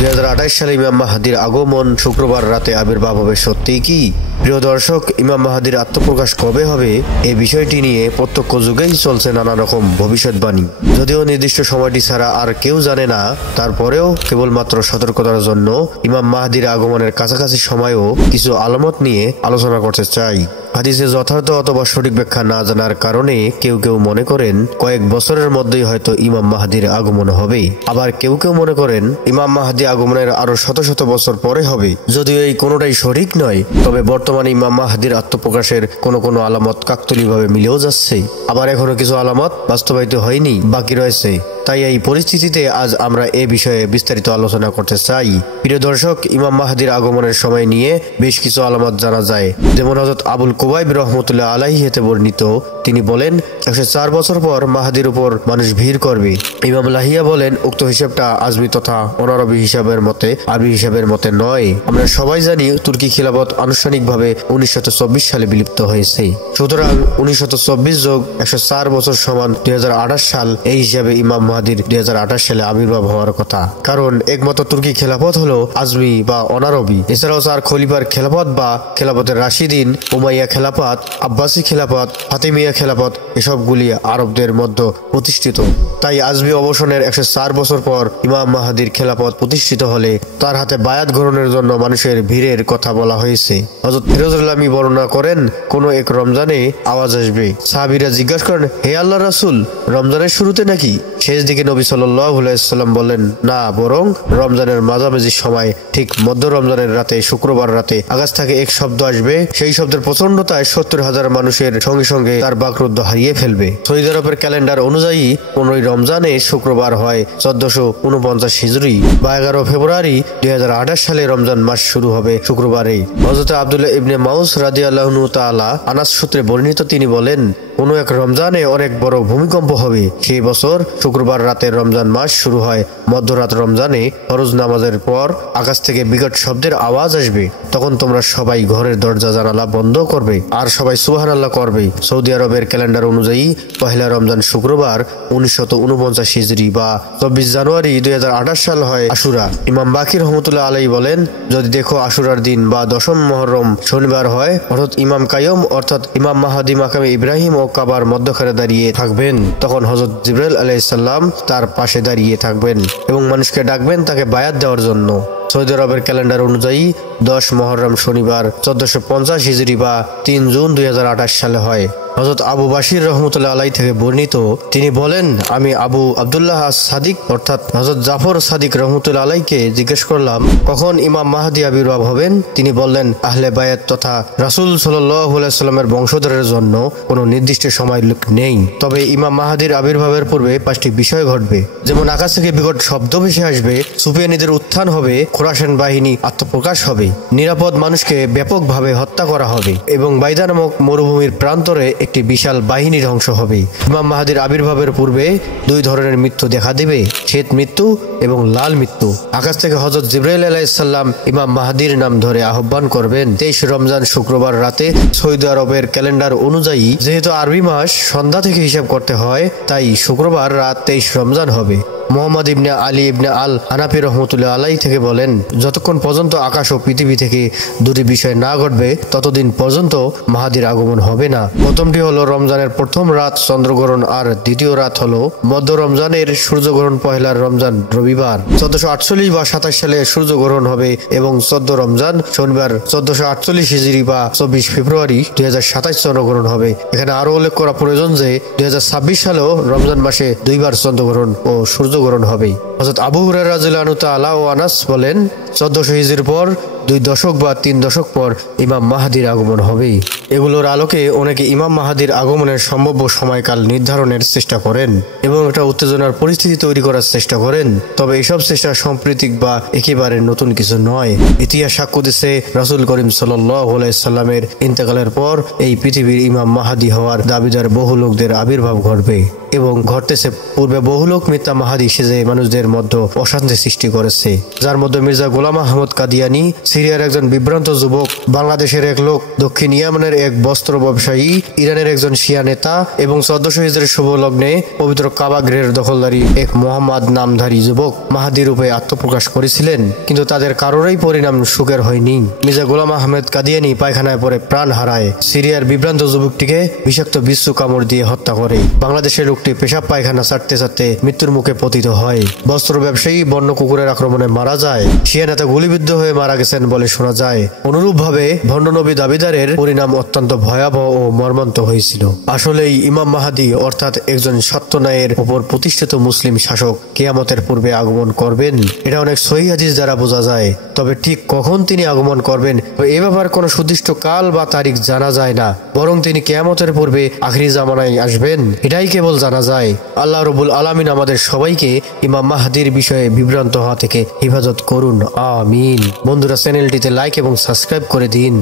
2028 সালে ইমাম মাহাদির আগমন শুক্রবার রাতে আবির্ভাব হবে সত্যিই কি? প্রিয় দর্শক, ইমাম মাহাদির আত্মপ্রকাশ কবে হবে এই বিষয়টি নিয়ে প্রত্যক্ষ যুগেই চলছে নানা রকম ভবিষ্যৎবাণী। যদিও নির্দিষ্ট সময়টি ছাড়া আর কেউ জানে না, তারপরেও কেবলমাত্র সতর্কতার জন্য ইমাম মাহাদির আগমনের কাছাকাছি সময়েও কিছু আলামত নিয়ে আলোচনা করতে চাই। হাদিসে যথার্থ অথবা সঠিক ব্যাখ্যা না জানার কারণে কেউ কেউ মনে করেন কয়েক বছরের মধ্যেই হয়তো ইমাম মাহাদির আগমন হবে। আবার কেউ কেউ মনে করেন ইমাম মাহাদি আগমনের আরো শত শত বছর পরে হবে। যদিও এই কোনোটাই সঠিক নয়, তবে বর্তমানে ইমাম মাহাদির আত্মপ্রকাশের কোনো কোনো আলামত কাকতালীয়ভাবে মিলেও যাচ্ছে, আবার এখনো কিছু আলামত বাস্তবায়িত হয়নি, বাকি রয়েছে। তাই এই পরিস্থিতিতে আজ আমরা এ বিষয়ে বিস্তারিত আলোচনা করতে চাই। প্রিয় দর্শক, ইমাম মাহাদির আগমনের সময় নিয়ে বেশ কিছু আলামত জানা যায়। যেমন হযরত আবুল কুবাইব রহমতুল্লাহ আলাইহি হতে বর্ণিত, তিনি বলেন 104 বছর পর মাহাদির উপর মানুষ ভিড় করবে। ইমাম লাহিয়া বলেন উক্ত হিসাবটা আজমি তথা অনারবি হিসাবের মতে আরবি হিসাবের মতে নয়। আমরা সবাই জানি তুর্কি খিলাফত আনুষ্ঠানিকভাবে 1924 সালে বিলুপ্ত হয়েছে। সুতরাং 1924 যোগ 104 বছর সমান 2028 সাল, এই হিসাবে ইমাম মাহাদির 2028 সালে আবির্ভাব হওয়ার কথা। কারণ একমাত্র তুর্কি খেলাফত হলো আজমি বা অনারবি। এছাড়াও 4 খলিফার খেলাফত বা খেলাফতের রাশিদিন, উমাইয়া খেলাফত, আব্বাসী খেলাফত, ফাতিমিয়া খেলাফত এসবগুলি আরবদের মধ্যে প্রতিষ্ঠিত। তাই আজমি অবসানের 104 বছর পর ইমাম মাহাদির খেলাফত প্রতিষ্ঠিত হলে তার হাতে বায়াত গ্রহণের জন্য মানুষের ভিড়ের কথা বলা হয়েছে। হযরত ফিরোজুল্লামি বর্ণনা করেন, কোন এক রমজানে আওয়াজ আসবে। সাহাবীরা জিজ্ঞাসা করেন, হে আল্লাহর রাসূল, রমজানের শুরুতে নাকি? শেষ দিকে নবী সাল্লাল্লাহু আলাইহি সাল্লাম বললেন, না, বরং রমজানের মাঝামাঝি সময়, ঠিক মধ্য রমজানের রাতে, শুক্রবার রাতে আকাশ থেকে এক শব্দ আসবে। সেই শব্দের প্রচন্ডতায় 70,000 মানুষের সঙ্গে সঙ্গে তার বাকরুদ্ধ হারিয়ে ফেলবে। সৌদি আরবের ক্যালেন্ডার অনুযায়ী 15 রমজানে শুক্রবার হয় 1449 হিজরি বা 11 ফেব্রুয়ারি 2028 সালে রমজান মাস শুরু হবে শুক্রবারে। হযরত আব্দুল্লাহ ইবনে মাউস রাদিয়াল্লাহু তাআলা আনাস সূত্রে বর্ণিত, তিনি বলেন, কোন এক রমজানে অনেক বড় ভূমিকম্প হবে। সেই বছর শুক্রবার রাতে রমজান মাস শুরু হয়। মধ্যরাত রমজানে ফরজ নামাজের পর আকাশ থেকে বিকট শব্দের আওয়াজ আসবে। তখন তোমরা সবাই ঘরের দরজা জানালা বন্ধ করবে আর সবাই সুবহানাল্লাহ করবে। সৌদি আরবের ক্যালেন্ডার অনুযায়ী পহেলা রমজান শুক্রবার 1949 হিজরি বা 24 জানুয়ারি 2028 সাল হয় আশুরা। ইমাম বাকির রহমতুল্লাহ আলাইহি বলেন, যদি দেখো আশুরার দিন বা 10ম মুহররম শনিবার হয়, অর্থাৎ ইমাম কাইয়ুম অর্থাৎ ইমাম মাহাদি মাকামে ইব্রাহিম ও কাবার মধ্যখানে দাঁড়িয়ে থাকবেন, তখন হযরত জিবরাইল আলাইহিস সালাম তার পাশে দাঁড়িয়ে থাকবেন এবং মানুষকে ডাকবেন তাকে বায়াত দেওয়ার জন্য। সৌদি আরবের ক্যালেন্ডার অনুযায়ী 10 মুহররম শনিবার 1450 হিজরি বা 3 জুন 2028 সালে হয়। হযরত আবু বাশির রহমতুল্লাহ আলাইহি থেকে বর্ণিত, তিনি বলেন, আমি আবু আব্দুল্লাহ সাদিক অর্থাৎ হযরত জাফর সাদিক রহমতুল্লাহ আলাইহিকে জিজ্ঞেস করলাম, কখন ইমাম মাহাদি আবির্ভাব হবেন? তিনি বললেন, আহলে বায়াত তথা রাসূল সাল্লাল্লাহু আলাইহি সাল্লামের বংশধরের জন্য কোনো নির্দিষ্ট সময় নেই। তবে ইমাম মাহাদির আবির্ভাবের পূর্বে 5টি বিষয় ঘটবে। যেমন আকাশ থেকে বিকট শব্দ ভেসে আসবে, সুফিয়ানীদের উত্থান হবে, খোরাসান বাহিনী আত্মপ্রকাশ হবে, নিরাপদ মানুষকে ব্যাপকভাবে হত্যা করা হবে এবং বাইদা নামক মরুভূমির প্রান্তরে একটি বিশাল বাহিনী ধ্বংস হবে। ইমাম মাহাদির আবির্ভাবের পূর্বে 2 ধরনের মৃত্যু দেখা দিবে, শ্বেত মৃত্যু এবং লাল মৃত্যু। আকাশ থেকে হযরত জিবরাইল আলাইহিস সালাম ইমাম মাহাদির নাম ধরে আহ্বান করবেন। 23 রমজান শুক্রবার রাতে সৌদি আরবের ক্যালেন্ডার অনুযায়ী যেহেতু আরবি মাস সন্ধ্যা থেকে হিসাব করতে হয়, তাই শুক্রবার রাত 23 রমজান হবে। মোহাম্মদ ইবনে আলী ইবনে আল হানাফি রহমতুল্লাহ আলাইহি থেকে বলেন, যতক্ষণ পর্যন্ত আকাশ ও পৃথিবী থেকে দুটি বিষয় না ঘটবে ততদিন পর্যন্ত মাহাদির আগমন হবে না। প্রথমটি হলো রমজানের প্রথম রাত চন্দ্রগ্রহণ, আর দ্বিতীয় রাত হলো মধ্য রমজানের সূর্যগ্রহণ। পহেলা রমজান রবিবার 1448 বা 27 সালে সূর্যগ্রহণ হবে এবং 14 রমজান শনিবার 1448 হিজরি বা 24 ফেব্রুয়ারি 2027 চন্দ্রগ্রহণ হবে। এখানে আরো উল্লেখ করা প্রয়োজন যে 2026 সালেও রমজান মাসে 2 বার চন্দ্রগ্রহণ ও সূর্যগ্রহণ হবে। হযরত আবু হুরায়রা রাদিয়াল্লাহু তাআলা ও আনাস বলেন, 1400 হিজরির পর 2 দশক বা 3 দশক পর ইমাম মাহাদির আগমন হবে। এগুলোর আলোকে অনেকে ইমাম মাহাদির আগমনের সম্ভাব্য সময়কাল নির্ধারণের চেষ্টা করেন এবং একটা উত্তেজনার পরিস্থিতি তৈরি করার চেষ্টা করেন। তবে এসব চেষ্টা সাম্প্রতিক বা একেবারে নতুন কিছু নয়। ইতিহাস সাক্ষ্য দিচ্ছে রাসূল করিম সাল্লাল্লাহু আলাইহি সাল্লামের ইন্তেকালের পর এই পৃথিবীর ইমাম মাহাদি হওয়ার দাবিদার বহু লোকদের আবির্ভাব ঘটবে এবং ঘটতেছে। পূর্বে বহু লোক মিথ্যা মাহাদি সেজে মানুষদের মধ্যে অশান্তি সৃষ্টি করেছে, যার মধ্যে মির্জা গোলাম আহমদ কাদিয়ানি সিরিয়ার একজন বিভ্রান্ত যুবক, বাংলাদেশের এক লোক, দক্ষিণ ইয়ামানের এক বস্ত্র ব্যবসায়ী, ইরানের একজন শিয়া নেতা এবং 1400 হিজরির শুভ লগ্নে পবিত্র কাবা গৃহের দখলদারী এক মোহাম্মদ নামধারী যুবক মাহাদি রূপে আত্মপ্রকাশ করেছিলেন, কিন্তু তাদের কারোরই পরিণাম সুখের হয়নি। মির্জা গোলাম আহমেদ কাদিয়ানি পায়খানায় পড়ে প্রাণ হারায়। সিরিয়ার বিভ্রান্ত যুবকটিকে বিষাক্ত বিশ্ব কামড় দিয়ে হত্যা করে। বাংলাদেশের লোকটি পেশাব পায়খানা ছাড়তে ছাড়তে মৃত্যুর মুখে পতিত হয়। বস্ত্র ব্যবসায়ী বন্য কুকুরের আক্রমণে মারা যায়। শিয়া নেতা গুলিবিদ্ধ হয়ে মারা গেছেন বলে শোনা যায়। অনুরূপভাবে ভণ্ড নবী দাবিদারের পরিণাম অত্যন্ত ভয়াবহ ও মর্মান্তিক হয়েছিল। আসলেই ইমাম মাহাদি অর্থাৎ একজন সত্যন্যায়ের উপর প্রতিষ্ঠিত মুসলিম শাসক কিয়ামতের পূর্বে আগমন করবেন, এটা অনেক সহিহ হাদিস দ্বারা বোঝা যায়। তবে ঠিক কখন তিনি আগমন করবেন এ ব্যাপারে কোনো সুনির্দিষ্ট কাল বা তারিখ জানা যায় না, বরং তিনি কিয়ামতের পূর্বে আখিরি জামানায় আসবেন এটাই কেবল জানা যায়। আল্লাহ রাব্বুল আলামিন আমাদের সবাইকে ইমাম মাহাদির বিষয়ে বিভ্রান্ত হওয়া থেকে হেফাজত করুন, আমিন। বন্ধুরা, চ্যানেলটিতে লাইক এবং সাবস্ক্রাইব করে দিন।